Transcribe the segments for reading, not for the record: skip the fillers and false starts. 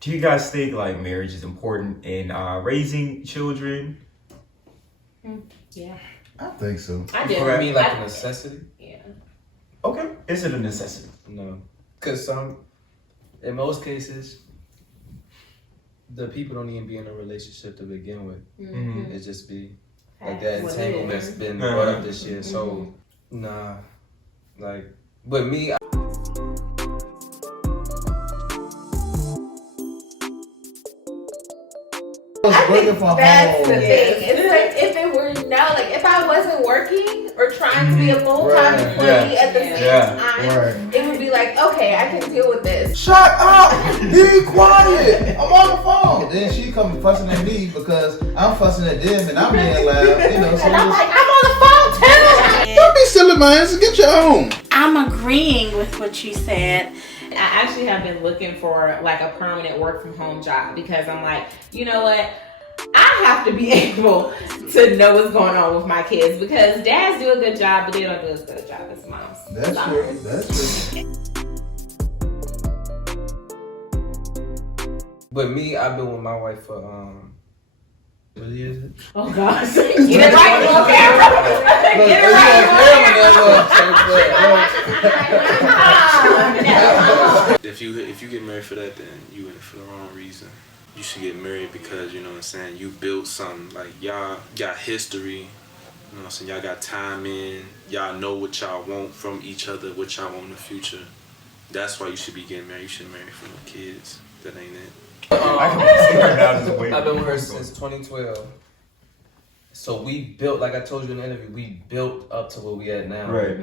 do you guys think like marriage is important in raising children? Yeah. I think so. I do. Okay. I mean, like a necessity? Yeah. Okay. Is it a necessity? No. Because in most cases, the people don't even be in a relationship to begin with. Mm-hmm. It just be like that What it entanglement's is. been brought up this year. So, nah. Like, but me, I think That's the thing. It's like if it were if I wasn't working or trying to be a full-time employee at the same time, it would be like, okay, I can deal with this. Shut up! Be quiet! I'm on the phone. Then she come fussing at me because I'm fussing at them and I'm being loud. So And I'm like, I'm on the phone too. don't be silly, man. So get your own. I'm agreeing with what you said. I actually have been looking for like a permanent work from home job because I'm like, you know what? I have to be able to know what's going on with my kids because dads do a good job, but they don't do as good a job as moms. That's true. That's true. but me, I've been with my wife for, what year is it? Oh gosh. Get it right on camera. Get it right. If you get married for that, then you in it for the wrong reason. You should get married because, you know what I'm saying, you built something. Like, y'all got history, you know what I'm saying, y'all got time in, y'all know what y'all want from each other, what y'all want in the future. That's why you should be getting married. You shouldn't marry for no kids. That ain't it. I can see her now just waiting. I've been with her since 2012. So we built, like I told you in the interview, we built up to where we at now. Right.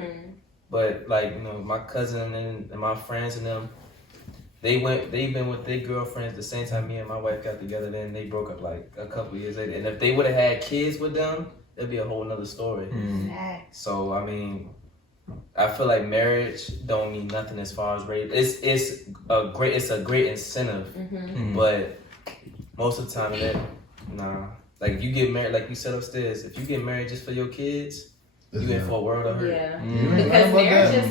But like, you know, my cousin and my friends and them, they've been with their girlfriends the same time me and my wife got together. Then they broke up like a couple years later. And if they would have had kids with them, it'd be a whole nother story. So I mean, I feel like marriage don't mean nothing as far as rape. It's a great incentive, but most of the time nah. Like if you get married, like you said upstairs, if you get married just for your kids, you in for a world of hurt. Yeah. Because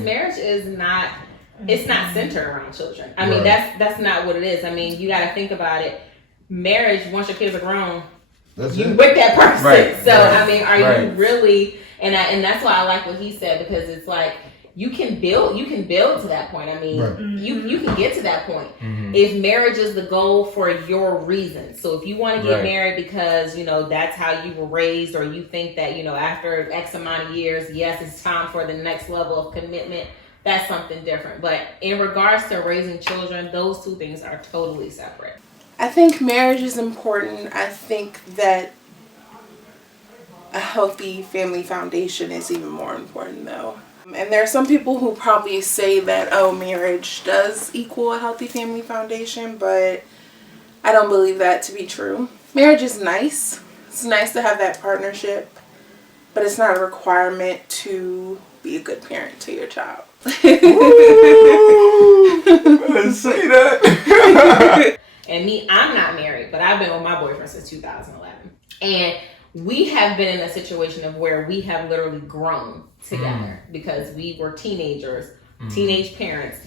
marriage is not. It's not centered around children. I mean, that's not what it is. I mean, you got to think about it. Marriage, once your kids are grown, you with that person. Right. So, I mean, are you really? And that's why I like what he said because it's like you can build to that point. I mean, you can get to that point. If marriage is the goal for your reason. So if you want to get married because, you know, that's how you were raised or you think that, you know, after X amount of years, yes, it's time for the next level of commitment. That's something different. But in regards to raising children, those two things are totally separate. I think marriage is important. I think that a healthy family foundation is even more important though. And there are some people who probably say that, oh, marriage does equal a healthy family foundation, but I don't believe that to be true. Marriage is nice. It's nice to have that partnership, but it's not a requirement to be a good parent to your child. Say that. And me, I'm not married, but I've been with my boyfriend since 2011. And we have been in a situation of where we have literally grown together because we were teenagers, teenage parents.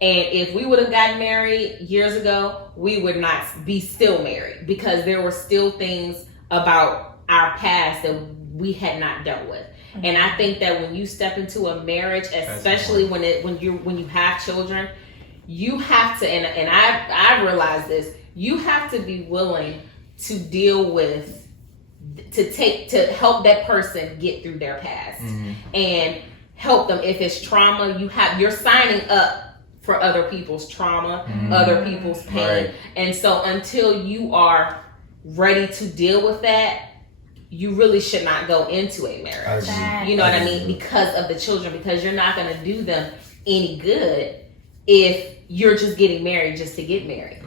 And if we would have gotten married years ago, we would not be still married because there were still things about our past that we had not dealt with. And I think that when you step into a marriage, especially when you have children, you have to, and I realize this, you have to be willing to deal with, to help that person get through their past and help them. If it's trauma, you're signing up for other people's trauma, other people's pain. And so until you are ready to deal with that, you really should not go into a marriage. You know what I mean? Because of the children, because you're not going to do them any good if you're just getting married just to get married.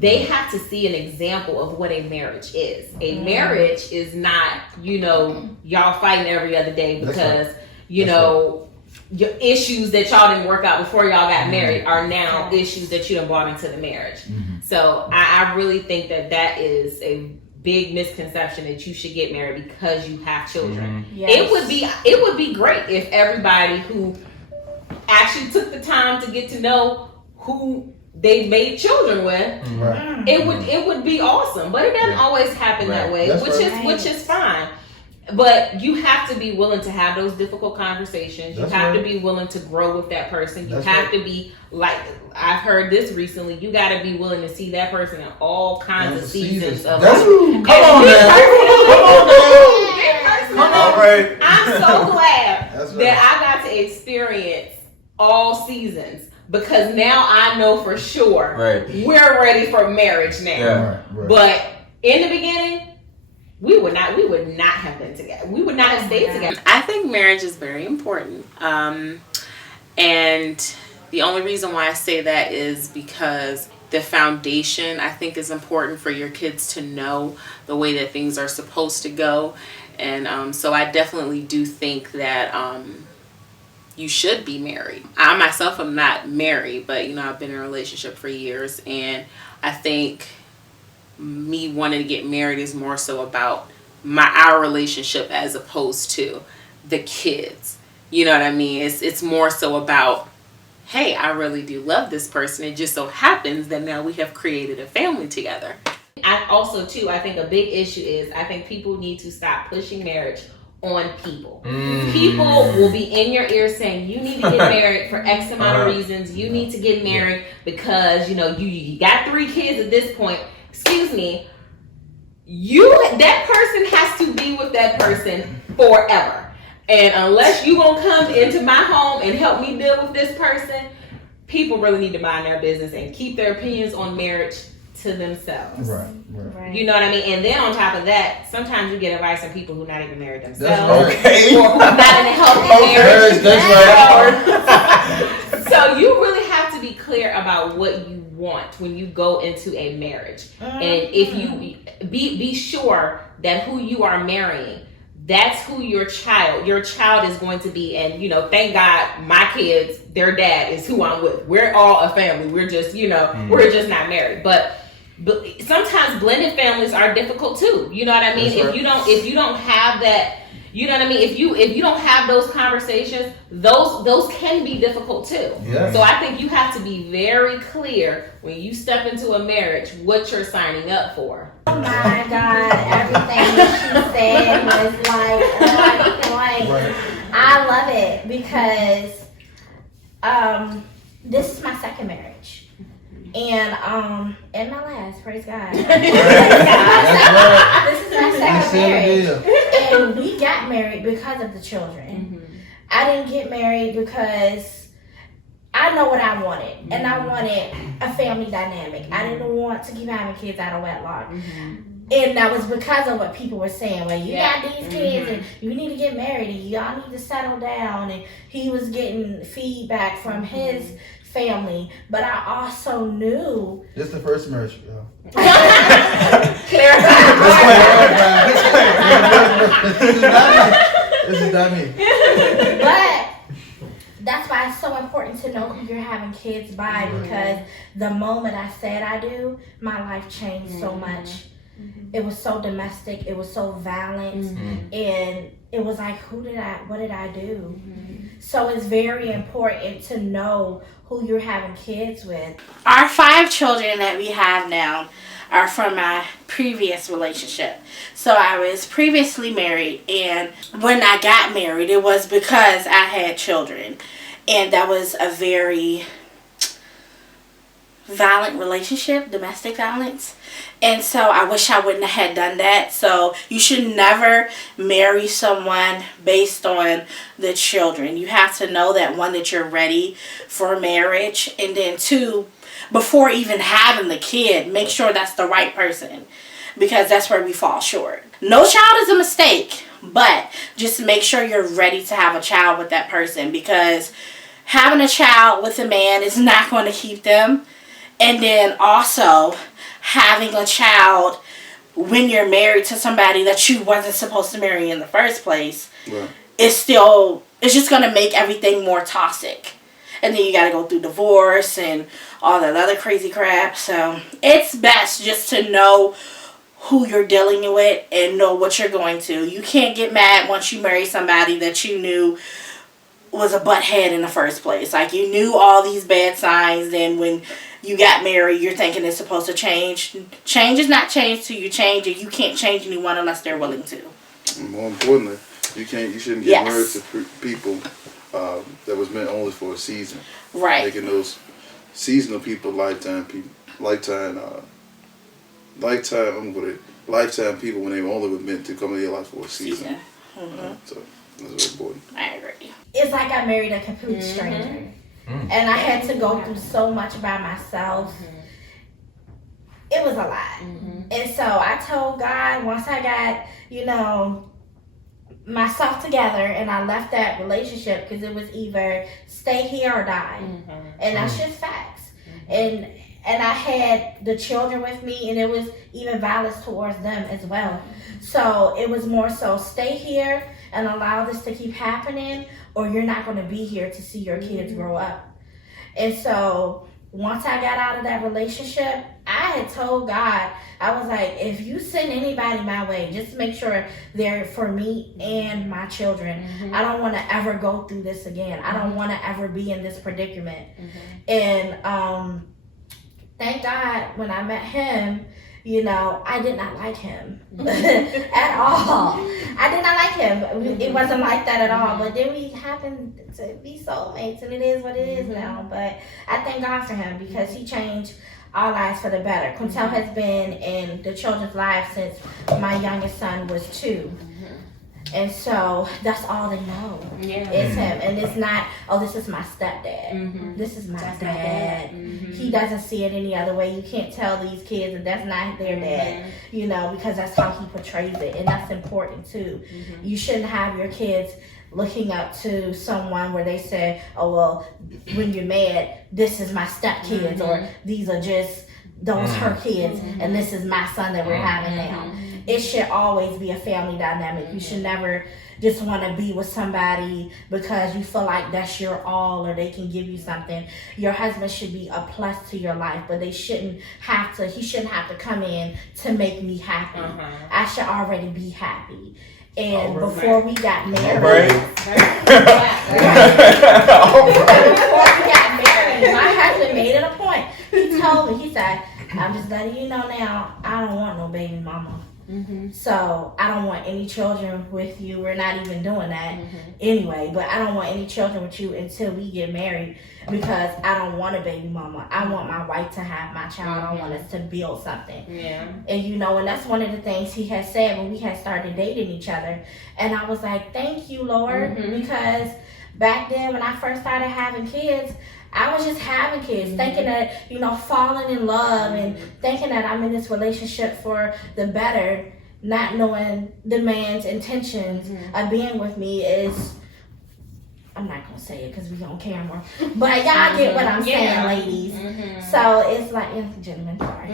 They have to see an example of what a marriage is. A marriage is not, you know, y'all fighting every other day because, you know, your issues that y'all didn't work out before y'all got married are now issues that you done brought into the marriage. So I really think that is a big misconception that you should get married because you have children. It would be great if everybody who actually took the time to get to know who they made children with, Right. it would be awesome. But it doesn't always happen that way, That's which is fine. But you have to be willing to have those difficult conversations. You have to be willing to grow with that person. You have to be, like, I've heard this recently, you got to be willing to see that person in all kinds of seasons of life. Come on, man. I'm so glad that I got to experience all seasons, because now I know for sure we're ready for marriage now. Yeah. Right. But in the beginning, we would not have been together. We would not have stayed together. I think marriage is very important. And the only reason why I say that is because the foundation, I think, is important for your kids to know the way that things are supposed to go. And so I definitely do think that you should be married. I myself am not married, but I've been in a relationship for years, and I think me wanting to get married is more so about our relationship as opposed to the kids. You know what I mean? It's more so about, hey, I really do love this person. It just so happens that now we have created a family together. I also, too, I think a big issue is I think people need to stop pushing marriage on people. People will be in your ear saying you need to get married for X amount of reasons. You need to get married because you got 3 kids at this point. Excuse me. That person has to be with that person forever. And unless you gonna come into my home and help me deal with this person, people really need to mind their business and keep their opinions on marriage to themselves. Right. You know what I mean? And then on top of that, sometimes you get advice from people who not even married themselves. That's right. Or who not in a healthy marriage. That's right. So you really have to be clear about what you want when you go into a marriage. And if you be sure that who you are marrying, that's who your child is going to be. And thank God my kids, their dad is who I'm with. We're all a family. We're just we're just not married. But sometimes blended families are difficult too. You know what I mean? If you don't have that, you know what I mean? If you don't have those conversations, those can be difficult too. Yeah. So I think you have to be very clear when you step into a marriage what you're signing up for. Oh my God, everything that she said was like on point. I love it because this is my second marriage. And my last, praise God. This is my second marriage. And we got married because of the children. I didn't get married because I know what I wanted. And I wanted a family dynamic. I didn't want to keep having kids out of wedlock. And that was because of what people were saying. Well, you got these kids and you need to get married and y'all need to settle down. And he was getting feedback from his family, but I also knew this is the first marriage. This is not me. But that's why it's so important to know who you're having kids by, because the moment I said I do, my life changed so much. It was so domestic, it was so violent, and it was like, what did I do? So it's very important to know who you're having kids with. Our 5 children that we have now are from my previous relationship. So I was previously married, and when I got married, it was because I had children. And that was a very violent relationship, domestic violence. And so I wish I wouldn't have had done that. So you should never marry someone based on the children. You have to know that, 1, that you're ready for marriage, and then 2, before even having the kid, make sure that's the right person, because that's where we fall short. No child is a mistake, but just make sure you're ready to have a child with that person, because having a child with a man is not going to keep them. And then also having a child when you're married to somebody that you wasn't supposed to marry in the first place it's just going to make everything more toxic. And then you got to go through divorce and all that other crazy crap. So it's best just to know who you're dealing with and know what you're going to. You can't get mad once you marry somebody that you knew was a butthead in the first place. Like, you knew all these bad signs, then when you got married, you're thinking it's supposed to change. Change is not change till you change, and you can't change anyone unless they're willing to. More importantly, you shouldn't get married to people that was meant only for a season. Right. Making those seasonal people lifetime people when they only were meant to come into your life for a season. So that's very important. I agree. It's like I married a complete stranger. And I had to go through so much by myself. It was a lot. And so I told God, once I got, myself together and I left that relationship, because it was either stay here or die. And that's just facts. And I had the children with me, and it was even violence towards them as well. So it was more so stay here and allow this to keep happening, or you're not going to be here to see your kids grow up. And so once I got out of that relationship, I had told God, I was like, if you send anybody my way, just make sure they're for me and my children. I don't want to ever go through this again. I don't want to ever be in this predicament. And thank God when I met him, I did not like him at all. I did not like him. It wasn't like that at all. But then we happened to be soulmates, and it is what it is now. But I thank God for him, because he changed our lives for the better. Quintel has been in the children's lives since my youngest son was 2. And so that's all they know. It's him. And it's not, oh, this is my stepdad. This is my dad. He doesn't see it any other way. You can't tell these kids that that's not their dad, because that's how he portrays it. And that's important too. You shouldn't have your kids looking up to someone where they say, oh, well, when you're mad, this is my stepkids, or these are just those her kids, and this is my son that we're having now. It should always be a family dynamic. You should never just want to be with somebody because you feel like that's your all, or they can give you something. Your husband should be a plus to your life, but he shouldn't have to come in to make me happy. I should already be happy. And before we got married, my husband made it a point. He told me, he said, I'm just letting you know now, I don't want no baby mama. So I don't want any children with you. We're not even doing that anyway, but I don't want any children with you until we get married, because I don't want a baby mama. I want my wife to have my child. I want us to build something. And and that's one of the things he had said when we had started dating each other. And I was like, thank you, Lord, because back then when I first started having kids, I was just having kids, thinking that, falling in love and thinking that I'm in this relationship for the better, not knowing the man's intentions of being with me is, I'm not going to say it because we're on camera, but y'all get what I'm saying, ladies. So it's like, gentlemen, sorry.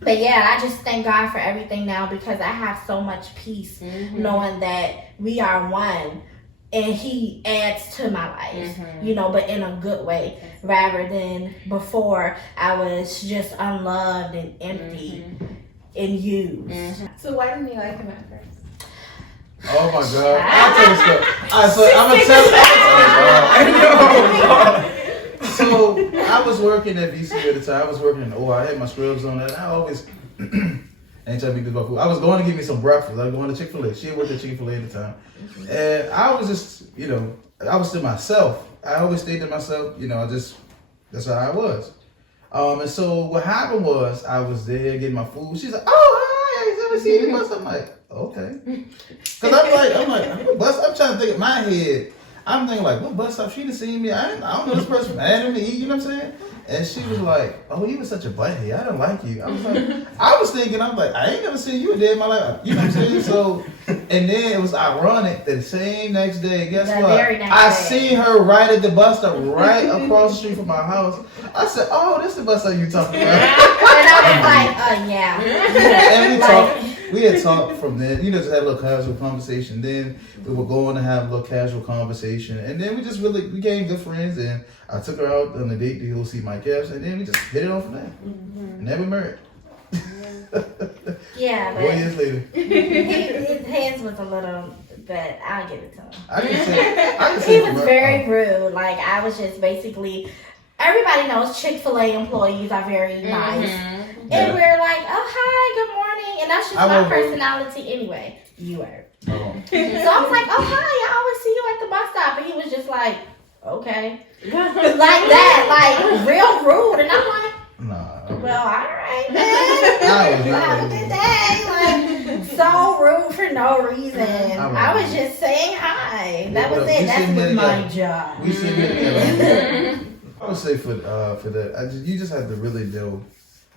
But yeah, I just thank God for everything now, because I have so much peace knowing that we are one. And he adds to my life, but in a good way, rather than before I was just unloved and empty and used. So why didn't you like him at first? Oh my God! I'll tell you stuff. I'm gonna tell you. So I was working at VC at the time. I was working in OR. I had my scrubs on that. I always anytime we could go food. I was going to get me some breakfast. I was going to Chick-fil-A. She worked at Chick-fil-A at the time. And I was just, I was to myself. I always stayed to myself, that's how I was. And so what happened was, I was there getting my food. She's like, oh, hi, I never seen you bus. I'm like, okay. Because I'm like, bus. I'm trying to think in my head. I'm thinking like, what bus stop? She didn't see me. I don't know this person mad at me. You know what I'm saying? And she was like, oh, you was such a butthead. I don't like you. I was like, I'm like, I ain't never seen you a day in my life. You know what I'm saying? So, and then it was ironic that the same next day, guess what? I seen her right at the bus stop, right across the street from my house. I said, oh, this is the bus stop you talking about. And I was like, oh, yeah. And we had talked from there, just had a little casual conversation. Then we were going to have a little casual conversation. And then we just really became good friends. And I took her out on a date to go see Mike Epps. And then we just hit it off from there. And then we married. Yeah, but 4 years later. His hands was a little but I'll give it to him. I can say He was very rude. Like, I was just basically, everybody knows Chick-fil-A employees are very nice. And we're like, oh, hi, good morning. And that's just my personality anyway. You are. So I was like, oh, hi, I always see you at the bus stop. And he was just like, okay. Like that, like real rude. And I'm like, well, all right, man. Have a good day. Like, so rude for no reason. I was just saying hi. That was it. That's my job. We sitting here together. I would say for that, you just have to really know,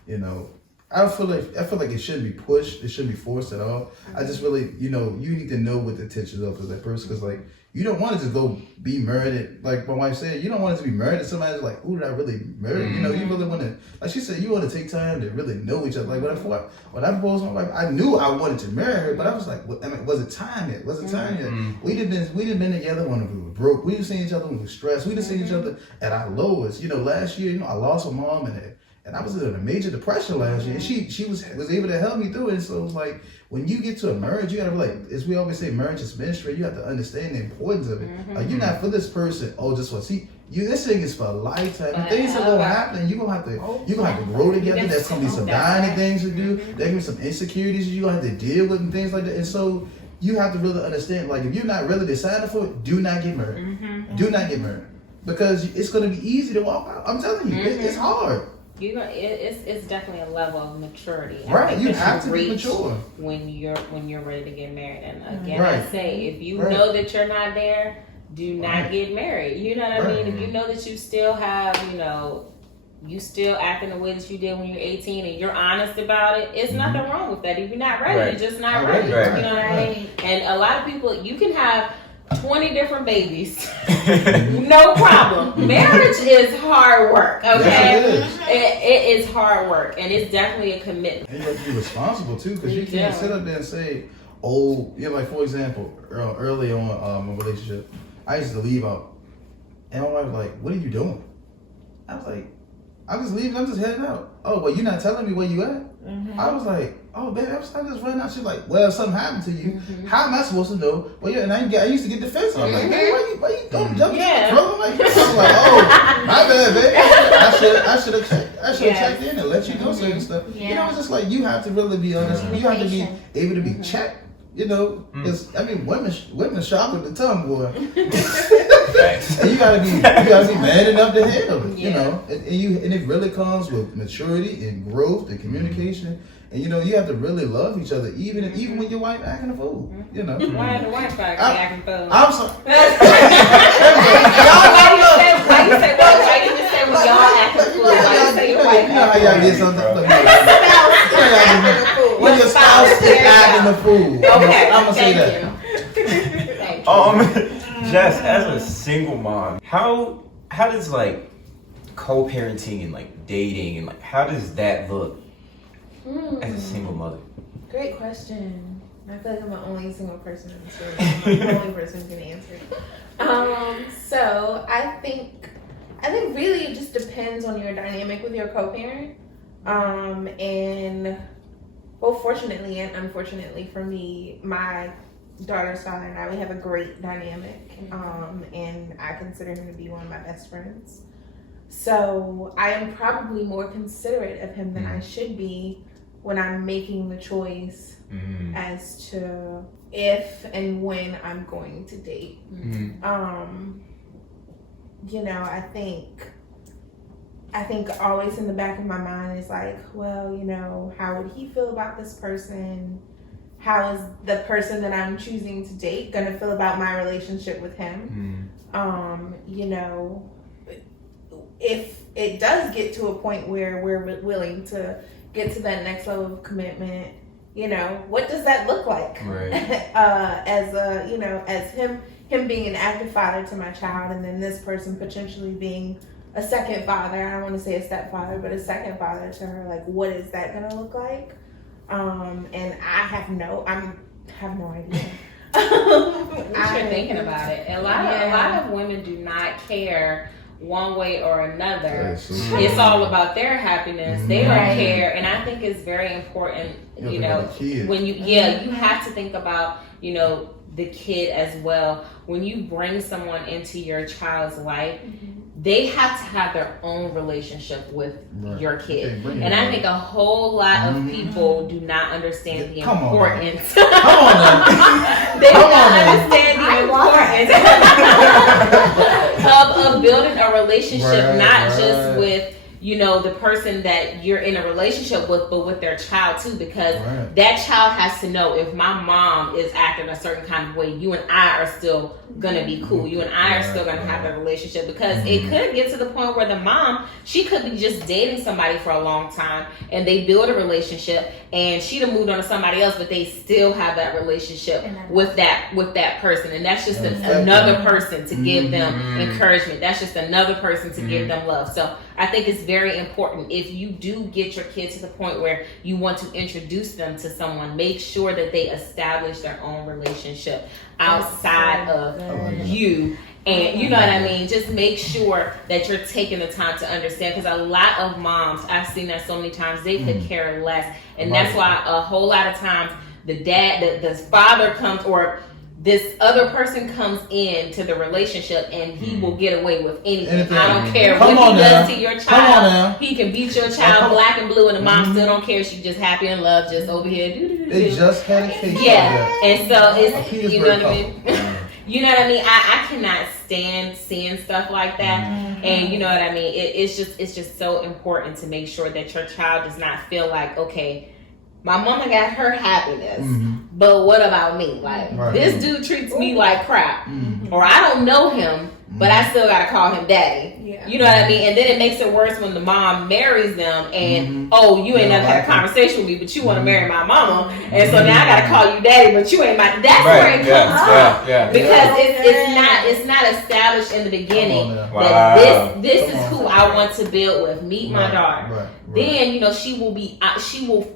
you know. I feel like it shouldn't be pushed. It shouldn't be forced at all. I just really, you know, you need to know what the intentions of that person. Because like, you don't want to just go be married. Like my wife said, you don't want to be married to somebody that's like, ooh, did I really marry? You know, you really want to, like she said, you want to take time to really know each other. Like when I proposed to my wife, I knew I wanted to marry her, but I was like, was it time yet? Was it time yet? We'd have been together when we were broke. We'd have seen each other when we were stressed. We'd have seen each other at our lowest. You know, last year, you know, I lost my mom and I was in a major depression last year. And she was able to help me through it. So it was like, when you get to a marriage, you gotta like, as we always say, marriage is ministry. You have to understand the importance of it. Like you're not for this person. Oh, just for this thing is for a lifetime. And things are gonna happen. You're gonna have to grow together. There's gonna be some dying things to do. There's gonna be some insecurities you're gonna have to deal with and things like that. And so you have to really understand. Like if you're not really decided for it, do not get married. Do not get married because it's gonna be easy to walk out. I'm telling you, it's hard. It's definitely a level of maturity. Right, you have to be mature when you're ready to get married. And again, I say, if you know that you're not there, do not get married. You know what I mean? If you know that you still have, you know, you still acting the way that you did when you're 18 and you're honest about it, it's nothing wrong with that. If you're not ready, you're just not ready. You know what I mean? And a lot of people, you can have 20 different babies. No problem. Marriage is hard work, okay? It is hard work, and it's definitely a commitment. And you have to be responsible, too, because you can't sit up there and say, oh, you know, like, for example, early on in a relationship, I used to leave out, and my wife was like, what are you doing? I was like, I'm just leaving, I'm just heading out. Oh, well, you're not telling me where you at? I was like, oh, baby, I'm just running out. She's like, well, something happened to you. How am I supposed to know? Well, yeah, and I used to get defensive. I'm like, hey, why you don't jump in the program like this? I was like, oh, my bad, baby. I should have checked in and let you know certain stuff. You know, it's just like you have to really be honest. You have to be able to be checked. You know, because I mean, women sharp with the tongue, boy. And you gotta be man enough to handle it. You know, and it really comes with maturity and growth and communication. And you know, you have to really love each other, even when your wife acting a fool. You know, why the wife acting a fool? I'm sorry. Why you say when y'all acting a fool? Why you say your wife? You know how y'all get something. When your spouse is acting a fool. Okay, I'm gonna say that. Jess, as a single mom, how does like co-parenting and like dating and like how does that look as a single mother? Great question. I feel like I'm the only single person in this room. I'm the only person who can answer. So I think really it just depends on your dynamic with your co-parent. And both fortunately and unfortunately for me, my daughter's father and I, we have a great dynamic. And I consider him to be one of my best friends. So I am probably more considerate of him than I should be when I'm making the choice as to if and when I'm going to date. You know, I think always in the back of my mind is like, well, you know, how would he feel about this person? How is the person that I'm choosing to date gonna feel about my relationship with him? You know, if it does get to a point where we're willing to get to that next level of commitment, you know, what does that look like? Right. As him being an active father to my child, and then this person potentially being a second father. I don't want to say a stepfather, but a second father to her. Like, what is that gonna look like? And I have no idea. You're thinking about it. A lot of women do not care one way or another. It's all about their happiness. They don't care, and I think it's very important. You know, when you have to think about, you know, the kid as well. When you bring someone into your child's life, they have to have their own relationship with your kid. And I think a whole lot of people do not understand the importance. They do not understand the importance of building a relationship, not just with the person that you're in a relationship with, but with their child too, because that child has to know if my mom is acting a certain kind of way, you and I are still gonna be cool. You and I are still gonna have a relationship, because it could get to the point where the mom, she could be just dating somebody for a long time and they build a relationship and she'd have moved on to somebody else, but they still have that relationship with that person, and that's just another person to give them encouragement. That's just another person to give them love. So I think it's very important, if you do get your kid to the point where you want to introduce them to someone, make sure that they establish their own relationship outside of you. And you know what I mean? Just make sure that you're taking the time to understand, because a lot of moms, I've seen that so many times, they could care less. And that's why a whole lot of times the father comes, or this other person comes into the relationship and he will get away with anything. I don't care what he does to your child. He can beat your child black and blue, and the mom still don't care. She's just happy and love, just over here. They just had a case. And so it's, you know what I mean? You know what I mean? I cannot stand seeing stuff like that. And you know what I mean? It's just so important to make sure that your child does not feel like, okay, my mama got her happiness, but what about me? Like, this dude treats me like crap, or I don't know him, but I still gotta call him daddy. You know what I mean? And then it makes it worse when the mom marries them and you ain't never had a conversation with me, but you want to marry my mama, and so now I gotta call you daddy, but you ain't my. That's where it comes up, because it's not established in the beginning that this is who I want to build with. Meet my daughter. Then she will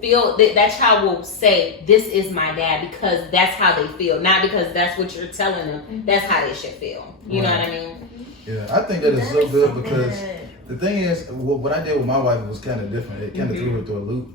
feel that child will say, this is my dad, because that's how they feel, not because that's what you're telling them. That's how they should feel. You know what I mean? Yeah, I think that is so good, because the thing is, what I did with my wife was kind of different. It kind of threw her through a loop.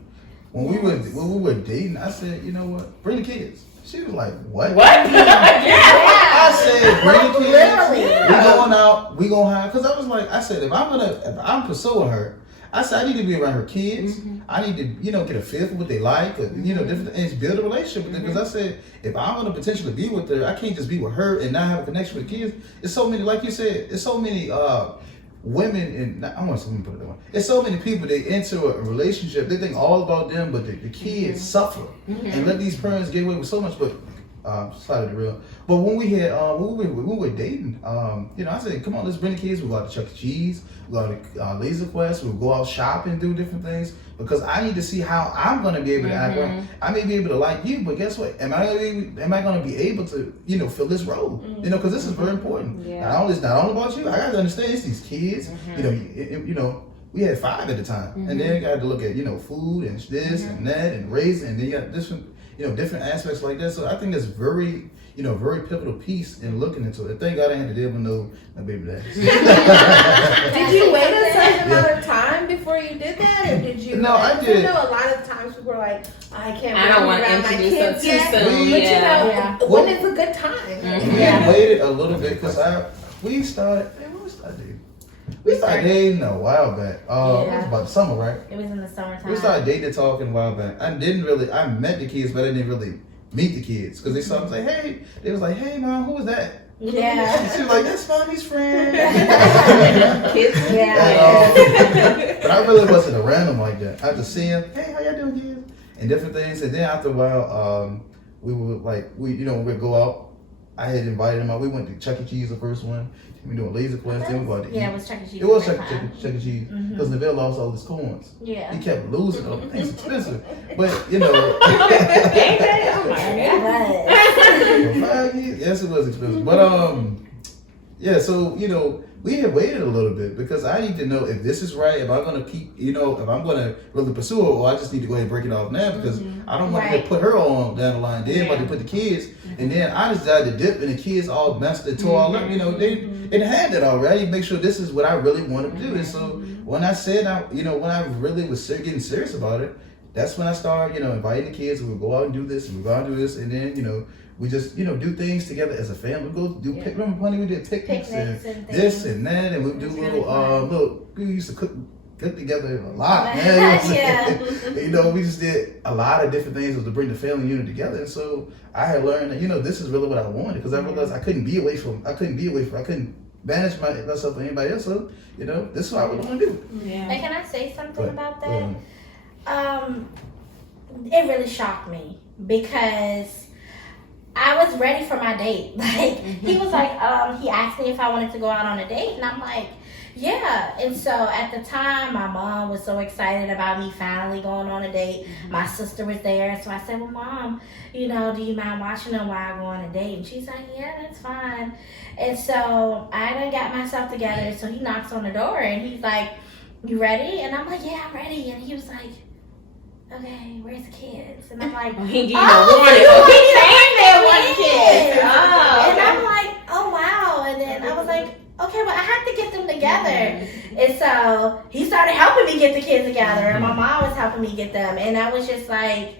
When we were dating, I said, you know what, bring the kids. She was like, what? I said, bring the kids. We going out. We gonna have. Because I said, if I'm pursuing her, I said, I need to be around her kids. I need to, get a feel for what they like, or, different things, build a relationship with them. Because I said, if I'm going to potentially be with her, I can't just be with her and not have a connection with the kids. It's so many, like you said, it's so many women, and I want to put it that way. It's so many people, they enter a relationship, they think all about them, but the kids suffer and let these parents get away with so much. But slightly real. But when we had we were dating, I said, come on, let's bring the kids. We'll go out to Chuck E. Cheese, we'll go to Laser Quest, we'll go out shopping, do different things, because I need to see how I'm gonna be able to act. I may be able to like you, but guess what? Am I gonna be able to, fill this role? Because this is very important. Not only about you, I got to understand it's these kids. We had 5 at the time, and then I had to look at food and this and that and raising, and then you got different aspects like that. So I think that's very very pivotal piece in looking into it. Thank God I had to deal with no baby daddies. Did you wait a certain amount of time before you did that, or did you? No, I did. I know a lot of times people are like, I don't want to introduce them too soon. But when is a good time? We waited a little bit because we started dating. We started dating a while back. It was about the summer, right? It was in the summertime. We started dating and talking a while back. I met the kids, but I didn't really meet the kids, because they saw me say, hey, they was like, hey mom, who was that? Yeah. She was like, that's mommy's friend. Kids. But I really wasn't a random like that. I just see him, hey, how y'all doing, kids? And different things. And then after a while, we would we'd go out. I had invited him out. We went to Chuck E. Cheese, the first one. We doing Laser Quest. Then we go out to eat. Yeah, it was Chuck E. Cheese. It was Chuck E. Cheese, because Neville lost all his coins. Yeah. He kept losing them. Things expensive, but yes, it was expensive. But so we had waited a little bit, because I need to know if this is right, if I'm gonna keep, if I'm gonna really pursue her, or I just need to go ahead and break it off now, because I don't want to put her on down the line. Then about to put the kids, and then I decided to dip, and the kids all messed and tore all up. They had that already. I need to make sure this is what I really want to do. And so when I said when I really was getting serious about it, that's when I started, inviting the kids. We would go out and do this, and we go out and do this, and then, we just, do things together as a family. We go do, remember, honey, we did picnics and this and that, and we do we used to cook together a lot, man. We just did a lot of different things to bring the family unit together. And so I had learned that, this is really what I wanted, because I realized I couldn't manage myself with anybody else. So, this is what I would want to do. Yeah. And can I say something about that? It really shocked me because I was ready for my date. Like, he was like, he asked me if I wanted to go out on a date, and I'm like, yeah. And so at the time, my mom was so excited about me finally going on a date. My sister was there, so I said, well, Mom, do you mind watching them while I go on a date? And she's like, yeah, that's fine. And so I done got myself together, so he knocks on the door, and he's like, you ready? And I'm like, yeah, I'm ready. And he was like, okay, where's the kids? And I'm like, he gave you a warning. And I'm like, oh, wow. And then I was like, okay, well, I have to get them together. And so he started helping me get the kids together, and my mom was helping me get them. And I was just like,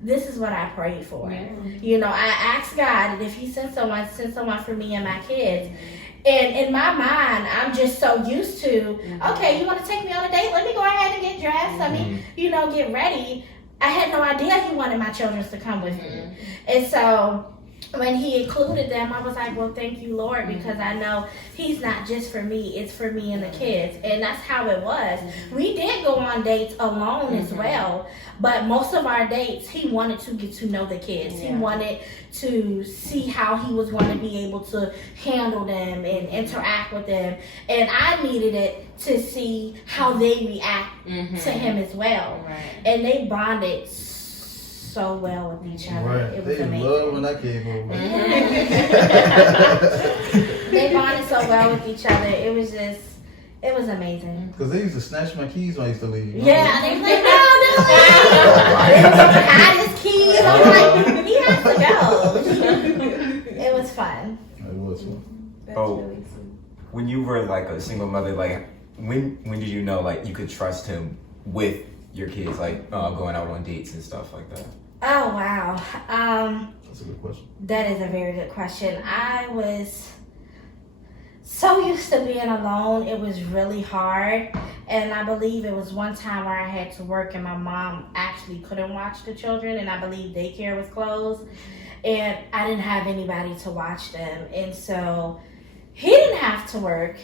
this is what I prayed for. I asked God, and if he send someone for me and my kids. And in my mind, I'm just so used to, okay, you want to take me on a date? Let me go ahead and get dressed. Get ready. I had no idea he wanted my children to come with me. And so when he included them, I was like, well, thank you, Lord, because I know he's not just for me, it's for me and the kids. And that's how it was. We did go on dates alone as well, but most of our dates, he wanted to get to know the kids. He wanted to see how he was going to be able to handle them and interact with them. And I needed it to see how they react to him as well. And they bonded so well with each other. It was amazing. They loved when I came over. They bonded so well with each other. It was amazing. Because they used to snatch my keys when I used to leave. Yeah, they was like, no. They were going to hide his keys. I'm like, he has to go. It was fun. It was fun. When you were like a single mother, like when did you know like you could trust him with your kids, like going out on dates and stuff like that? Oh, wow. That's a good question. That is a very good question. I was so used to being alone, it was really hard. And I believe it was one time where I had to work and my mom actually couldn't watch the children, and I believe daycare was closed. And I didn't have anybody to watch them. And so he didn't have to work.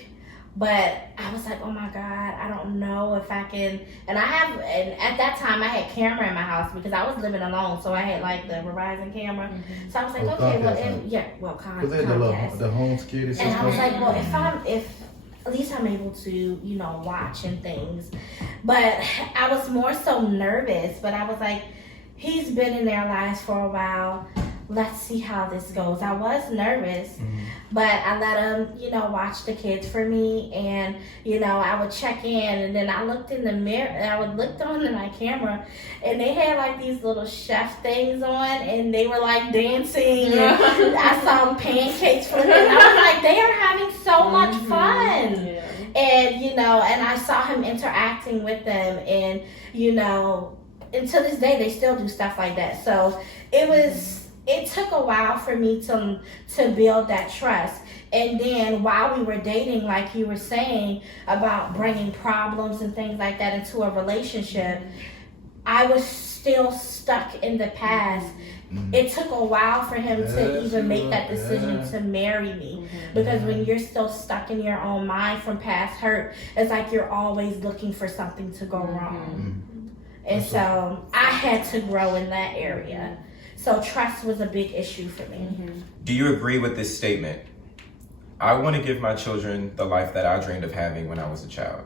But I was like, oh my God, I don't know if I can. And at that time I had camera in my house because I was living alone. So I had like the Verizon camera. So I was like, okay, Comcast. The home security system. And I was like, well, if at least I'm able to, watch and things. But I was more so nervous. But I was like, he's been in their lives for a while. Let's see how this goes. I was nervous, but I let him, watch the kids for me. And, I would check in, and then I looked in the mirror, and I would look on my camera, and they had like these little chef things on, and they were like dancing. And I saw pancakes flipping. I was like, they are having so much fun. And, and I saw him interacting with them, and, and to this day, they still do stuff like that. So it took a while for me to build that trust. And then while we were dating, like you were saying about bringing problems and things like that into a relationship, I was still stuck in the past. It took a while for him to even make that decision to marry me. Because when you're still stuck in your own mind from past hurt, it's like you're always looking for something to go wrong. And so I had to grow in that area. So trust was a big issue for me. Do you agree with this statement? I want to give my children the life that I dreamed of having when I was a child.